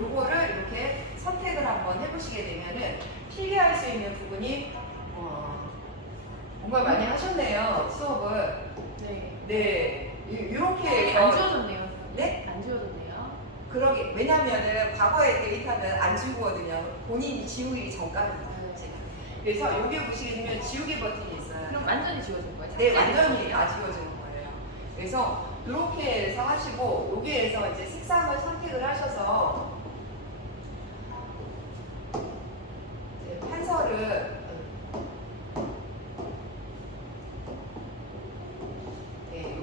요거를 이렇게 선택을 한번 해보시게 되면은 필기할 수 있는 부분이 뭔가 많이 하셨네요. 수업을. 네. 네. 이렇게 해서 안 지워졌네요. 네? 안 지워졌네요. 그러게. 왜냐면은 과거의 데이터는 안 지우거든요. 본인이 지우기 전까지는. 그래서 여기 보시게 되면 지우개 버튼이 있어요. 그럼 완전히 지워진 거예요? 네, 완전히 다 지워지는 거예요. 그래서 이렇게 해서 하시고 여기에서 이제 색상을 선택을 하셔서 이제 판서를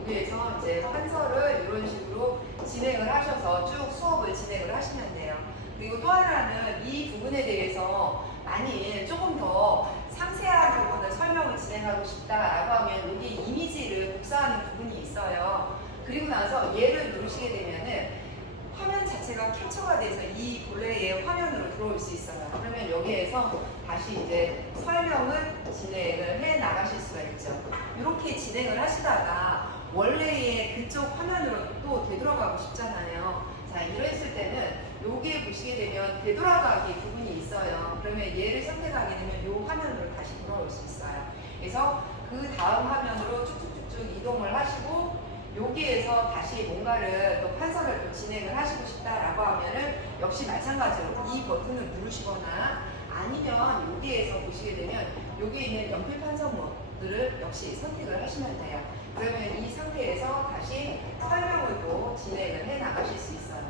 여기에서 이제 판서를 이런 식으로 진행을 하셔서 쭉 수업을 진행을 하시면 돼요. 그리고 또 하나는 이 부분에 대해서 만일 조금 더 상세한 부분을 설명을 진행하고 싶다라고 하면 여기 이미지를 복사하는 부분이 있어요. 그리고 나서 얘를 누르시게 되면은 화면 자체가 캡처가 돼서 이 본래의 화면으로 들어올 수 있어요. 그러면 여기에서 다시 이제 설명을 진행을 해 나가실 수가 있죠. 이렇게 진행을 하시다가 원래의 그쪽 화면으로 또 되돌아가고 싶잖아요. 자, 이랬을 때는 여기에 보시게 되면 되돌아가기 부분이 있어요. 그러면 얘를 선택하게 되면 이 화면으로 다시 돌아올 수 있어요. 그래서 그 다음 화면으로 쭉쭉쭉쭉 이동을 하시고 여기에서 다시 뭔가를 또 판서를 또 진행을 하시고 싶다라고 하면은 역시 마찬가지로 이 버튼을 누르시거나 아니면 여기에서 보시게 되면 여기에 있는 연필 판서모드를 역시 선택을 하시면 돼요. 그러면 이 상태에서 다시 설명을 또 진행을 해 나가실 수 있어요.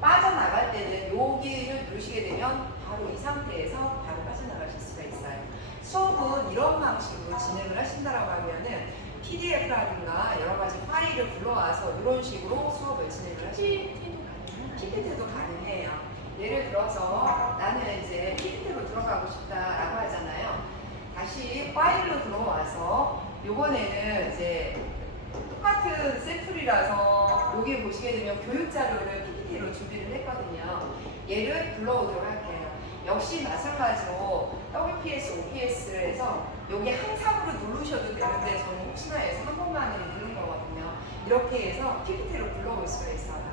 빠져나갈 때는 여기를 누르시게 되면 바로 이 상태에서 바로 빠져나가실 수가 있어요. 수업은 이런 방식으로 진행을 하신다라고 하면은 PDF라든가 여러 가지 파일을 불러와서 이런 식으로 수업을 진행을 하시면 PPT도 가능해요. 예를 들어서 나는 이제 PPT로 들어가고 싶다라고 하잖아요. 다시 파일로 들어와서 이번에는 이제 똑같은 샘플이라서 여기 보시게 되면 교육 자료를 PPT로 준비를 했거든요. 얘를 불러오도록 할게요. 역시 마찬가지로 WPS, OPS를 해서 여기 항상으로 누르셔도 되는데 저는 혹시나 해서 한 번만으로 누른 거거든요. 이렇게 해서 PPT로 불러올 수가 있어요.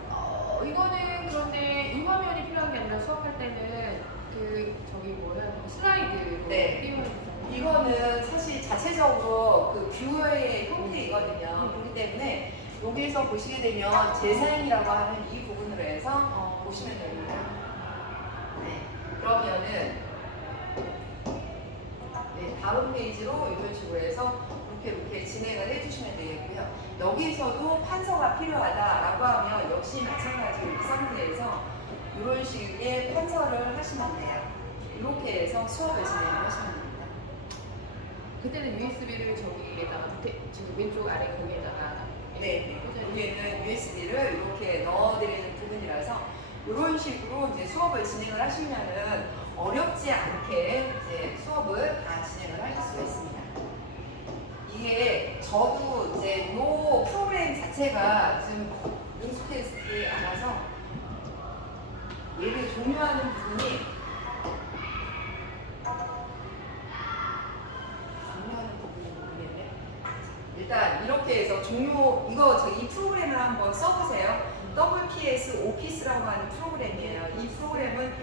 이거는 그런데 이 화면이 필요한 게 아니라 수업할 때는 그 저기 뭐야 슬라이드로 네. 띄우는 이거는 사실 자체적으로 그 뷰어의 형태이거든요. 그렇기 때문에 여기서 보시게 되면 재사용이라고 하는 이 부분으로 해서 보시면 됩니다. 네. 그러면은 네, 다음 페이지로 이런 식으로 해서 이렇게 진행을 해주시면 되겠고요. 여기서도 판서가 필요하다라고 하면 역시 마찬가지로 이 상태에서 이런 식의 판서를 하시면 돼요. 이렇게 해서 수업을 진행하시면 됩니다. 그때는 USB를 저기에다가 밑에 지금 왼쪽 아래 거기에다가 네, 여기에는 USB를 이렇게 넣어드리는 부분이라서 이런 식으로 이제 수업을 진행을 하시면은 어렵지 않게 이제 수업을 다 진행을 하실 수가 있습니다. 이게 저도 이제 이 프로그램 자체가 좀 익숙하지 않아서 얘를 종료하는 부분이 일단 이렇게 해서 종료 이 프로그램을 한번 써보세요. WPS 오피스라고 하는 프로그램이에요. 이 프로그램은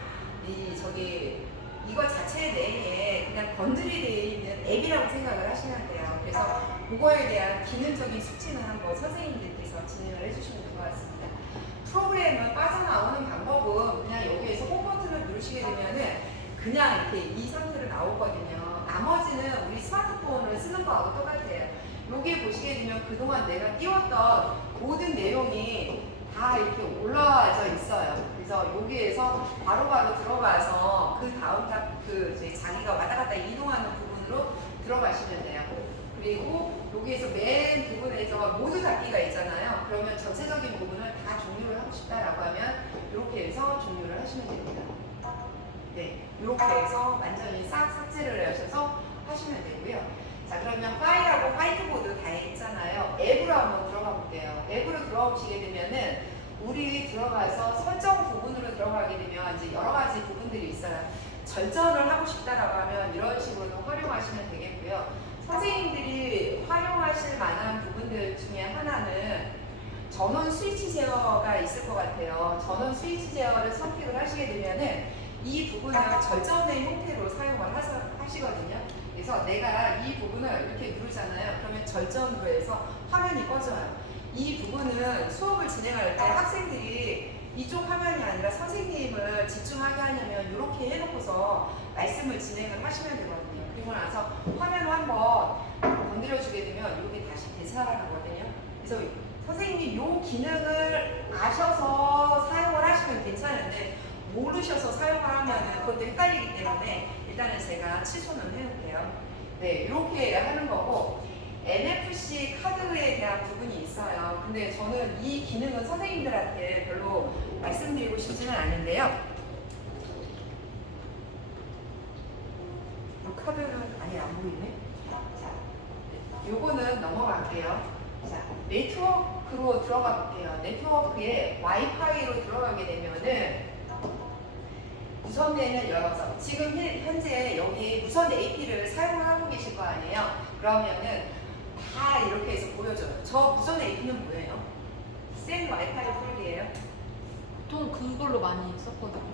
이거 자체 내에 그냥 번들이 되어 있는 앱이라고 생각을 하시면 돼요. 그래서 그거에 대한 기능적인 숙지는 한번 선생님들께서 진행을 해주시면 될 것 같습니다. 프로그램을 빠져나오는 방법은 그냥 여기에서 홈 버튼을 누르시게 되면은 그냥 이렇게 이 상태로 나오거든요. 나머지는 우리 스마트폰을 쓰는 거하고 똑같아요. 여기 보시게 되면 그동안 내가 띄웠던 모든 내용이 다 이렇게 올라와져 있어요. 그래서 여기에서 바로바로 들어가서 그 다음 자기가 왔다 갔다 이동하는 부분으로 들어가시면 돼요. 그리고 여기에서 맨 부분에서 모두 닫기가 있잖아요. 그러면 전체적인 부분을 다 종료를 하고 싶다라고 하면 이렇게 해서 종료를 하시면 됩니다. 네, 이렇게 해서 완전히 싹 삭제를 하셔서 하시면 되고요. 자, 그러면 파일하고 화이트보드 다 했잖아요. 앱으로 한번 들어가 볼게요. 앱으로 들어오시게 되면은 우리 들어가서 설정 부분으로 들어가게 되면 이제 여러 가지 부분들이 있어요. 절전을 하고 싶다라고 하면 이런 식으로 활용하시면 되겠고요. 선생님들이 활용하실 만한 부분들 중에 하나는 전원 스위치 제어가 있을 것 같아요. 전원 스위치 제어를 선택을 하시게 되면은 이 부분을 절전된 형태로 사용을 하시거든요. 그래서 내가 이 부분을 이렇게 누르잖아요. 그러면 절전으로 해서 화면이 꺼져요. 이 부분은 수업을 진행할 때 학생들이 이쪽 화면이 아니라 선생님을 집중하게 하려면 이렇게 해놓고서 말씀을 진행을 하시면 되거든요. 그리고 나서 화면을 한번 건드려주게 되면 이게 다시 되살아나거든요. 그래서 선생님이 이 기능을 아셔서 사용을 하시면 괜찮은데 모르셔서 사용을 하면 그것도 헷갈리기 때문에 일단은 제가 취소는 해놓을게요. 네, 이렇게 하는 거고 NFC 카드에 대한 부분이 있어요. 근데 저는 이 기능은 선생님들한테 별로 말씀드리고 싶지는 않은데요. 이 카드는 아예 안 보이네. 자, 요거는 넘어갈게요. 자, 네트워크로 들어가 볼게요. 네트워크에 와이파이로 들어가게 되면은 무선대는 열어서 지금 현재 여기 무선 AP를 사용을 하고 계실 거 아니에요. 그러면은 다 이렇게 해서 보여줘요. 저 무선 AP는 뭐예요? 센 와이파이 프로리예요. 보통 그걸로 많이 썼거든요.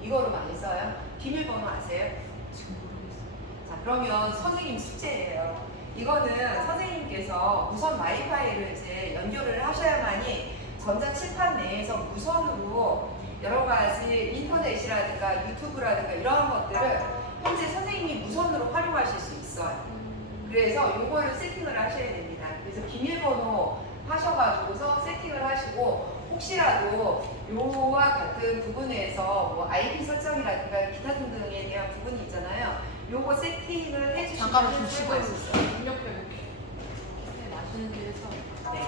이거로 많이 써요. 비밀번호 아세요? 지금 모르겠어요. 자, 그러면 선생님 숙제예요. 이거는 선생님께서 무선 와이파이를 이제 연결을 하셔야만이 전자칠판 내에서 무선으로 여러 가지 인터넷이라든가 유튜브라든가 이러한 것들을 현재 선생님이 무선으로 활용하실 수 있어요. 그래서 요거를 세팅을 하셔야 됩니다. 그래서 비밀번호 하셔가지고서 세팅을 하시고 혹시라도 요와 같은 부분에서 뭐 IP 설정이라든가 기타 등등에 대한 부분이 있잖아요. 요거 세팅을 해주시면 잠깐만 좀 쉬고 있어요. 입력표 이렇게 나시는 길에서 네.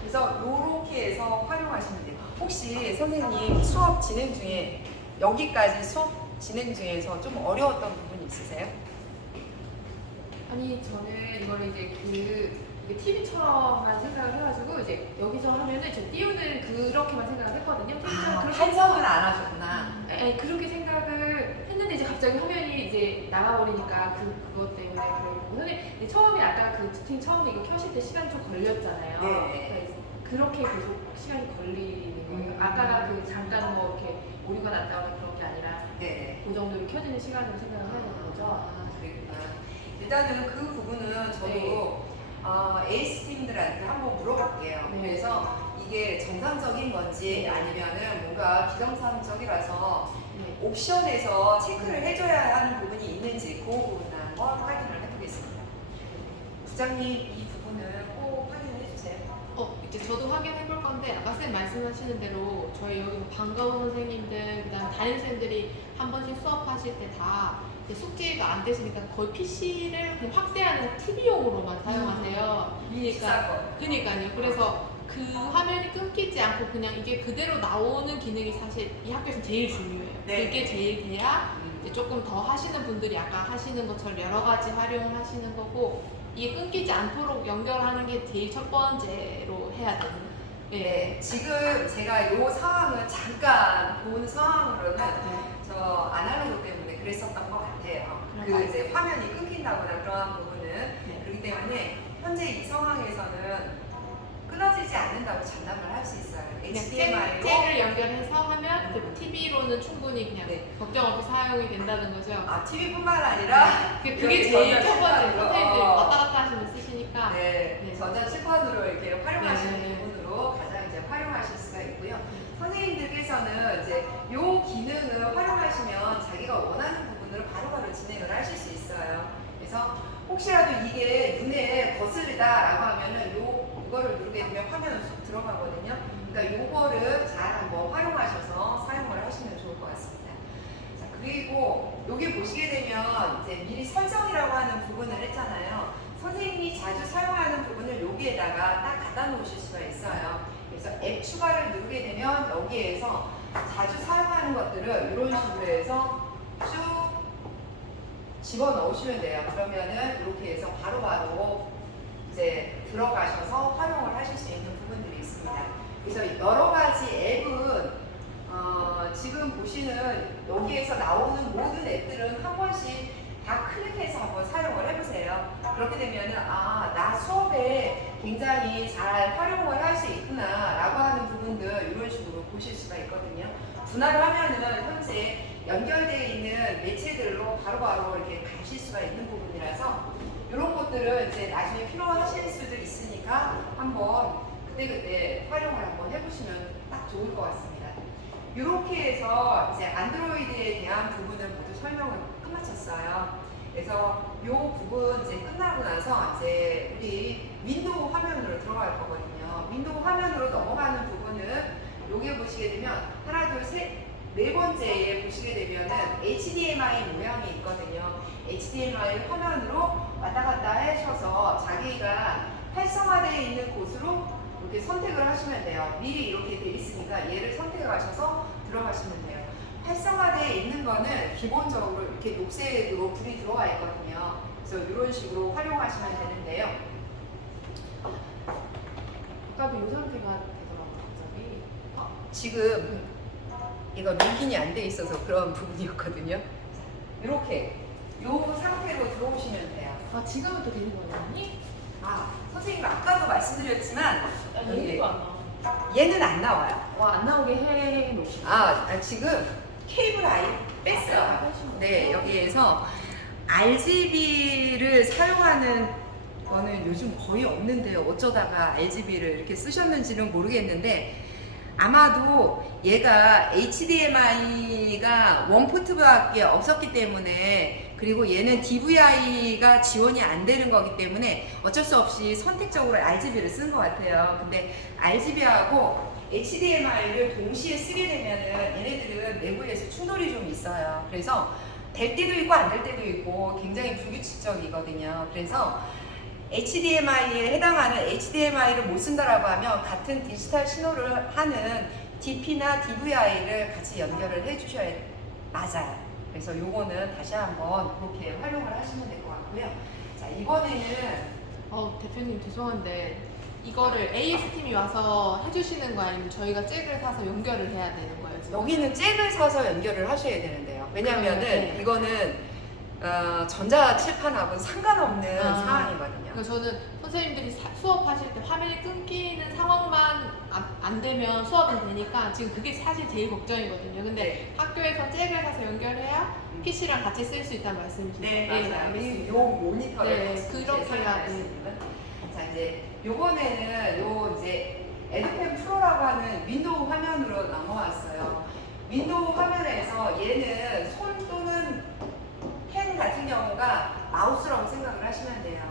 그래서 요렇게 해서 활용하시면 돼요. 혹시 선생님 수업 진행 중에 여기까지 수업 진행 중에서 좀 어려웠던 부분이 있으세요? 아니 저는 이거를 이제 이게 TV처럼만 생각을 해가지고 이제 여기서 하면은 이제 띄우는 그렇게만 생각을 했거든요. 아, 그렇게 한정은 안 하셨구나. 아니 그렇게 생각을 했는데 이제 갑자기 화면이 이제 나가버리니까 그것 때문에 그러고 선생님 처음에 아까 그 두팅 처음에 이거 켜실 때 시간 좀 걸렸잖아요. 네. 그렇게 계속 시간이 걸리는 거예요. 아까가 그 잠깐 뭐 이렇게 오류가 났다거나 그런 게 아니라 네. 그 정도로 켜지는 시간으로 생각을 해야 되는 거죠. 아, 그랬구나. 일단은 그 부분은 저도 네. 에이스 팀들한테 한번 물어볼게요. 네. 그래서 이게 정상적인 건지 아니면은 뭔가 비정상적이라서 네. 옵션에서 체크를 해줘야 하는 부분이 있는지 그 부분을 한번 확인을 해보겠습니다. 부장님 이 부분을 꼭 확인을 해주세요. 이제 저도 확인해 볼 건데 아까 쌤 말씀하시는 대로 저희 여기 반가운 선생님들 그다음 담임선생님들이 한 번씩 수업하실 때 다 숙제가 안 되시니까 거의 PC를 그냥 확대하는 TV용으로만 사용하세요. 비싼 거. 그러니까요. 그래서 그 화면이 끊기지 않고 그냥 이게 그대로 나오는 기능이 사실 이 학교에서 제일 중요해요. 네. 그게 제일 돼야 이제 조금 더 하시는 분들이 아까 하시는 것처럼 여러 가지 활용을 하시는 거고 이게 끊기지 않도록 연결하는 게 제일 첫 번째로 해야 되는. 네, 지금 제가 이 상황을 잠깐 본 상황으로는 저 아날로그 때문에 그랬었던 것 같아요. 그 이제 화면이 끊긴다거나 그러한 부분은 그렇기 때문에 현재 이 상황에서는 끊어지지 않는다고 장담을 할 수 있어요. HDMI로 잭을 연결해서 하면 그 TV로는 충분히 그냥 네. 걱정 없이 사용이 된다는 거죠. TV뿐만 아니라 그게 여기 제일 첫 번째 전자칠판으로, 선생님들이 왔다 갔다 하시면 쓰시니까. 네, 네. 전자칠판으로 이렇게 활용하시는 네. 부분으로 가장 이제 활용하실 수가 있고요. 선생님들께서는 이제 요 기능을 활용하시면 자기가 원하는 부분을 바로바로 진행을 하실 수 있어요. 그래서 혹시라도 이게 눈에 거슬리다라고 하면은 이거를 누르게 되면 화면은 쑥 들어가거든요. 그러니까 요거를 잘 한번 활용하셔서 사용을 하시면 좋을 것 같습니다. 자, 그리고 여기 보시게 되면 이제 미리 설정이라고 하는 부분을 했잖아요. 선생님이 자주 사용하는 부분을 여기에다가 딱 갖다 놓으실 수가 있어요. 그래서 앱 추가를 누르게 되면 여기에서 자주 사용하는 것들을 이런 식으로 해서 쭉 집어넣으시면 돼요. 그러면은 이렇게 해서 바로바로 이제 들어가셔서 활용을 하실 수 있는 부분들이 있습니다. 그래서 여러 가지 앱은 지금 보시는 여기에서 나오는 모든 앱들은 한 번씩 다 클릭해서 한번 사용을 해보세요. 그렇게 되면은 나 수업에 굉장히 잘 활용을 할 수 있구나 라고 하는 부분들 이런 식으로 보실 수가 있거든요. 분할을 하면은 현재 연결되어 있는 매체들로 바로바로 이렇게 가실 수가 있는 부분이라서 이런 것들은 이제 나중에 필요하실 수도 있으니까 한번 그때그때 활용을 한번 해보시면 딱 좋을 것 같습니다. 이렇게 해서 이제 안드로이드에 대한 부분을 모두 설명을 끝마쳤어요. 그래서 이 부분 이제 끝나고 나서 이제 우리 윈도우 화면으로 들어갈 거거든요. 윈도우 화면으로 넘어가는 부분은 여기 보시게 되면 하나, 둘, 셋, 네 번째에 보시게 되면은 HDMI 모양이 있거든요. HDMI 화면으로 왔다 갔다 하셔서 자기가 활성화되어 있는 곳으로 이렇게 선택을 하시면 돼요. 미리 이렇게 돼 있으니까 얘를 선택을 하셔서 들어가시면 돼요. 활성화되어 있는 거는 기본적으로 이렇게 녹색으로 불이 들어와 있거든요. 그래서 이런 식으로 활용하시면 되는데요. 아까도 이 상태가 되더라고요, 갑자기. 지금 이거 로gin이 안 돼 있어서 그런 부분이었거든요. 이렇게 이 상태로 들어오시면 돼요. 지금은 또 되는 거예요, 언니? 선생님 아까도 말씀드렸지만 얘도 안 나와. 얘는 안 나와요. 안 나오게 해 놓으시고. 지금 케이블 아예 뺐어요. 네, 여기에서 RGB를 사용하는 거는 요즘 거의 없는데요. 어쩌다가 RGB를 이렇게 쓰셨는지는 모르겠는데 아마도 얘가 HDMI가 원포트밖에 없었기 때문에 그리고 얘는 DVI가 지원이 안 되는 거기 때문에 어쩔 수 없이 선택적으로 RGB를 쓴 것 같아요. 근데 RGB하고 HDMI를 동시에 쓰게 되면은 얘네들은 내부에서 충돌이 좀 있어요. 그래서 될 때도 있고 안 될 때도 있고 굉장히 불규칙적이거든요. 그래서 HDMI에 해당하는 HDMI를 못 쓴다라고 하면 같은 디지털 신호를 하는 DP나 DVI를 같이 연결을 해주셔야 맞아요. 그래서 요거는 다시 한번 그렇게 활용을 하시면 될 것 같고요. 자, 이번에는 대표님 죄송한데 이거를 AS팀이 와서 해주시는 거 아니면 저희가 잭을 사서 연결을 해야 되는 거예요? 지금? 여기는 잭을 사서 연결을 하셔야 되는데요. 왜냐면은 네. 이거는 전자칠판하고는 상관없는 상황이거든요. 그러니까 저는 선생님들이 수업하실 때 화면이 끊기는 상황만 안 되면 수업은 되니까 지금 그게 사실 제일 걱정이거든요. 근데 네. 학교에서 잭을 사서 연결해야 PC랑 같이 쓸 수 있다는 말씀이시죠? 네, 맞아요. 알겠습니다. 요 모니터를 네, 같이 그렇게 이제 해야 사용하시는. 자, 이제 요번에는 요 이제 에듀펜 프로라고 하는 윈도우 화면으로 넘어왔어요. 윈도우 화면에서 얘는 손 또는 펜 같은 경우가 마우스라고 생각을 하시면 돼요.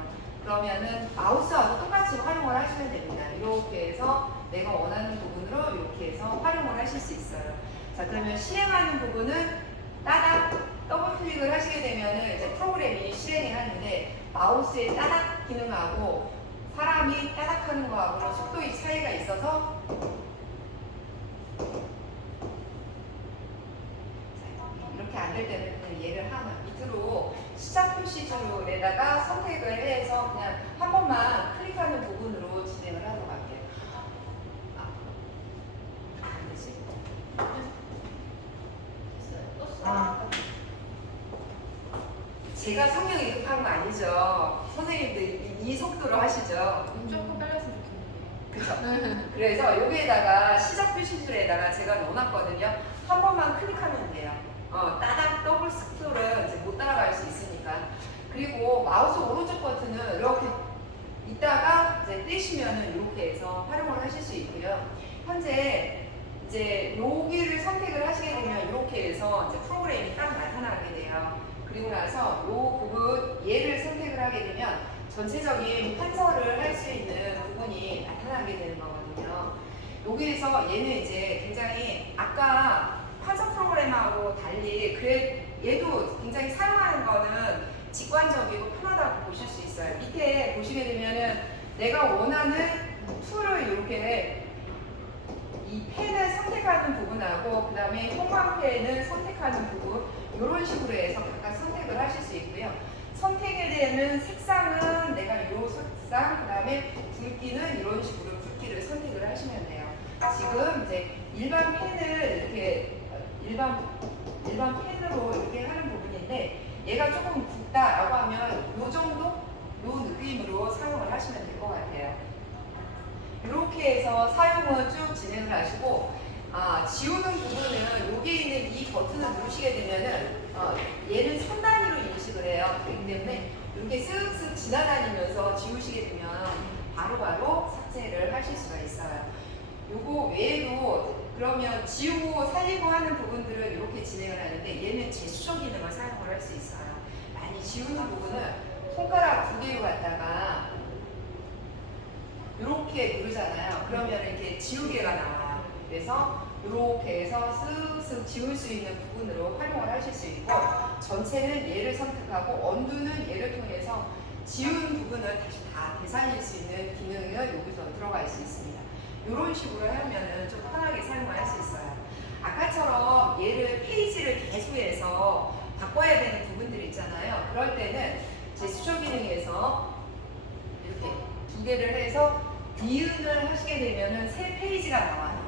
그러면은 마우스하고 똑같이 활용을 하시면 됩니다. 이렇게 해서 내가 원하는 부분으로 이렇게 해서 활용을 하실 수 있어요. 자, 그러면 실행하는 부분은 따닥 더블 클릭을 하시게 되면은 이제 프로그램이 실행을 하는데 마우스의 따닥 기능하고 사람이 따닥하는 거하고는 속도의 차이가 있어서 이렇게 안 될 때는 얘를 하나 밑으로 시작 표시줄에다가 선택을 해서 그냥 한 번만 클릭하는 부분으로 진행을 하도록 할게요. 안 되지? 제가 성격이 급한 거 아니죠. 선생님들 이 속도로 하시죠. 조금 빨랐으면 좋겠는데. 그쵸? 그래서 여기에다가 시작 표시줄에다가 제가 넣어놨거든요. 한 번만 클릭하면 돼요. 따닥 더블 스크롤은 이제 못 따라갈 수 있으니까. 그리고 마우스 오른쪽 버튼은 이렇게 있다가 이제 떼시면은 이렇게 해서 활용을 하실 수 있고요. 현재 이제 여기를 선택을 하시게 되면 이렇게 해서 이제 프로그램이 딱 나타나게 돼요. 그리고 나서 이 부분 얘를 선택을 하게 되면 전체적인 판서를 할 수 있는 부분이 나타나게 되는 거거든요. 여기에서 얘는 이제 굉장히 아까 판서 프로그램하고 달리 얘도 굉장히 사용하는 거는 직관적이고 편하다고 보실 수 있어요. 밑에 보시게 되면은 내가 원하는 툴을 이렇게 이 펜을 선택하는 부분하고 그 다음에 형광펜을 선택하는 부분 이런 식으로 해서 각각 선택을 하실 수 있고요. 선택에 되는 색상은 내가 이 색상, 그 다음에 굵기는 이런 식으로 굵기를 선택을 하시면 돼요. 지금 이제 일반 펜을 이렇게 일반 펜으로 이렇게 하는 부분인데 얘가 조금 굵다라고 하면 요 정도? 요 느낌으로 사용을 하시면 될 것 같아요. 이렇게 해서 사용을 쭉 진행을 하시고 지우는 부분은 여기에 있는 이 버튼을 누르시게 되면은 얘는 선 단위로 인식을 해요. 그렇기 때문에 이렇게 쓱쓱 지나다니면서 지우시게 되면 바로바로 삭제를 하실 수가 있어요. 요거 외에도 그러면 지우고 살리고 하는 부분들은 이렇게 진행을 하는데 얘는 재수정 기능을 사용을 할 수 있어요. 많이 지우는 부분은 손가락 2개로 갖다가 이렇게 누르잖아요. 그러면 이렇게 지우개가 나와요. 그래서 이렇게 해서 쓱쓱 지울 수 있는 부분으로 활용을 하실 수 있고, 전체는 얘를 선택하고 언두는 얘를 통해서 지운 부분을 다시 다 되살릴 수 있는 기능이 여기서 들어갈 수 있습니다. 이런 식으로 하면은 좀 편하게 사용할 수 있어요. 아까처럼 얘를 페이지를 계속해서 바꿔야 되는 부분들이 있잖아요. 그럴 때는 재수정 기능에서 이렇게 2개를 해서 니은을 하시게 되면은 새 페이지가 나와요.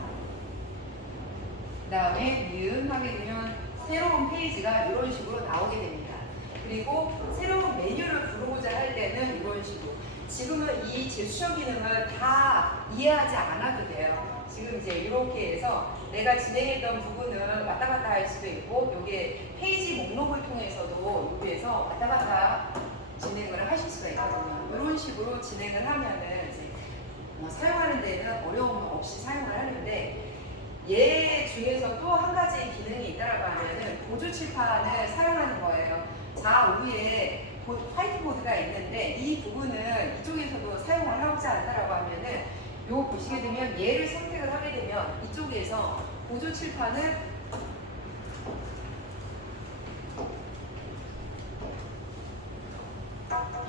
그 다음에 니은 하게 되면 새로운 페이지가 이런 식으로 나오게 됩니다. 그리고 새로운 메뉴를 부르고자 할 때는 이런 식으로. 지금은 이 재수정 기능을 다 이해하지 않아도 돼요. 지금 이제 이렇게 해서 내가 진행했던 부분을 왔다 갔다 할 수도 있고, 여기에 페이지 목록을 통해서도 여기에서 왔다 갔다 진행을 하실 수가 있거든요. 이런 식으로 진행을 하면은 이제 사용하는 데는 어려움 없이 사용을 하는데, 얘 중에서 또 한 가지 기능이 있다라고 하면은 보조 칠판을 사용하는 거예요. 좌우에 화이트보드가 있는데 이 부분은 이쪽에서도 사용을 하고자 한다라고 하면은 요 보시게 되면 얘를 선택을 하게 되면 이쪽에서 보조 칠판을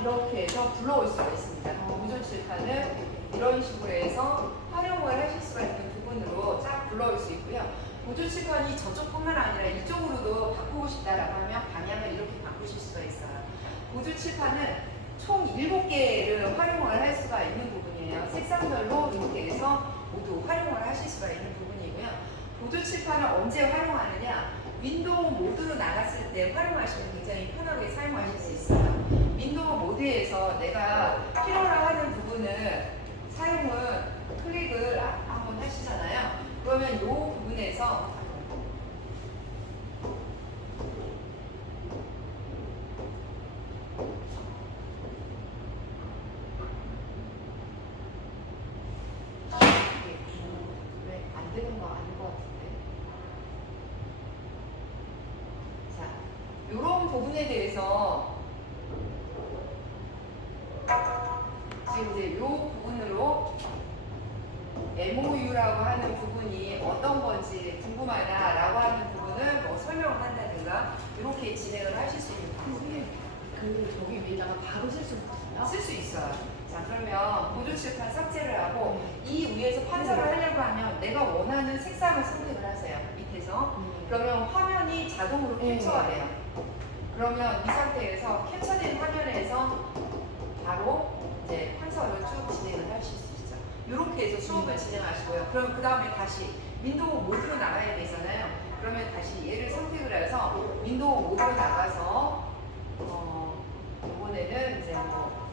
이렇게 해서 불러올 수가 있습니다. 보조 칠판을 이런 식으로 해서 활용을 하실 수가 있는 부분으로 쫙 불러올 수 있고요. 보조 칠판이 저쪽뿐만 아니라 이쪽으로도 바꾸고 싶다라고 하면 방향을 이렇게 바꾸실 수가 있어요. 보조 칠판은 총 7개를 활용을 할 수가 있는 부분이에요. 색상별로 이렇게 해서 모두 활용을 하실 수가 있는 부분이고요. 보조 칠판을 언제 활용하느냐? 윈도우 모드로 나갔을 때 활용하시면 굉장히 편하게 사용하실 수 있어요. 윈도우 모드에서 내가 필요로 하는 부분을 사용을 클릭을 한번 하시잖아요. 그러면 이 부분에서 왜 안 되는 거 아닌 것 같은데. 자, 이런 부분에 대해서 지금 이제 이 부분으로 MOU라고 하는 부분이 어떤 건지 궁금하다라고 하는 부분을 뭐 설명을 한다든가 이렇게 진행을 하실 수 있는 방법이에요. 그 저기 위에다가 바로 쓸 수 있어요? 쓸 수 있어요. 자, 그러면 보조 칠판 삭제를 하고 이 위에서 판서를 하려고 하면 내가 원하는 색상을 선택을 하세요. 밑에서. 그러면 화면이 자동으로 캡처가 돼요. 그러면 이 상태에서 캡처된 화면에서 바로 이제 판서를 쭉 진행을 하실 수 있죠. 이렇게 해서 수업을 진행하시고요. 그럼 그 다음에 다시 윈도우 모드로 나가야 되잖아요. 그러면 다시 얘를 선택을 해서 윈도우 모드로 나가서 이번에는 이제 뭐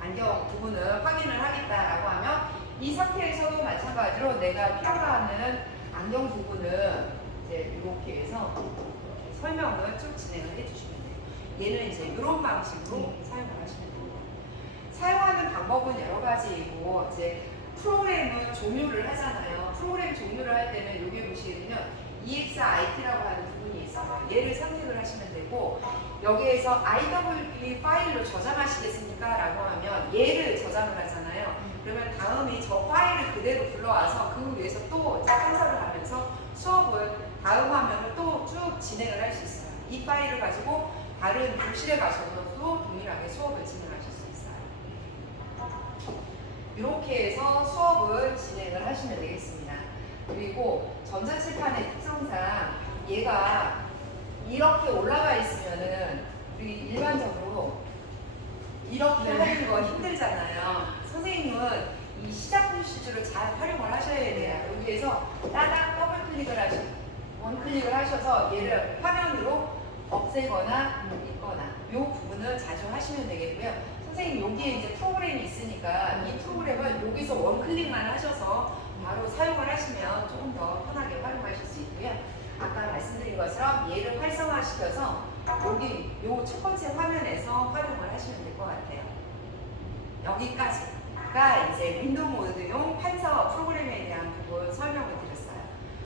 안경 부분을 확인을 하겠다라고 하면 이 상태에서도 마찬가지로 내가 필요로 하는 안경 부분을 이제 이렇게 해서 설명을 쭉 진행을 해주시면 돼요. 얘는 이제 이런 방식으로 사용을 하시면 됩니다. 사용하는 방법은 여러 가지이고, 이제 프로그램을 종료를 하잖아요. 프로그램 종료를 할 때는 여기 보시게 되면 EXIT라고 하는 부분이 있어요. 얘를 선택을 하시면 되고, 여기에서 IWP 파일로 저장하시겠습니까? 라고 하면 얘를 저장을 하잖아요. 그러면 다음에 저 파일을 그대로 불러와서 그 위에서 또 판서를 하면서 수업을 다음 화면을 또 쭉 진행을 할 수 있어요. 이 파일을 가지고 다른 교실에 가셔서도 동일하게 수업을 진행하실 수 있어요. 이렇게 해서 수업을 진행을 하시면 되겠습니다. 그리고 전자칠판의 특성상 얘가 이렇게 올라가 있으면은 우리 일반적으로 이렇게 하는 거 힘들잖아요. 선생님은 이 시작 프로시저를 잘 활용을 하셔야 돼요. 여기에서 따닥 더블 클릭을 원클릭을 하셔서 얘를 화면으로 없애거나 읽거나 이 부분을 자주 하시면 되겠고요. 선생님 여기에 이제 프로그램이 있으니까 이 프로그램을 여기서 원클릭만 하셔서 바로 사용을 하시면 조금 더 편하게 활용하실 수 있고요. 아까 말씀드린 것처럼 얘를 활성화시켜서 여기 요 첫 번째 화면에서 활용을 하시면 될 것 같아요. 여기까지가 이제 윈도우 모드용 판서와 프로그램에 대한 부분 설명을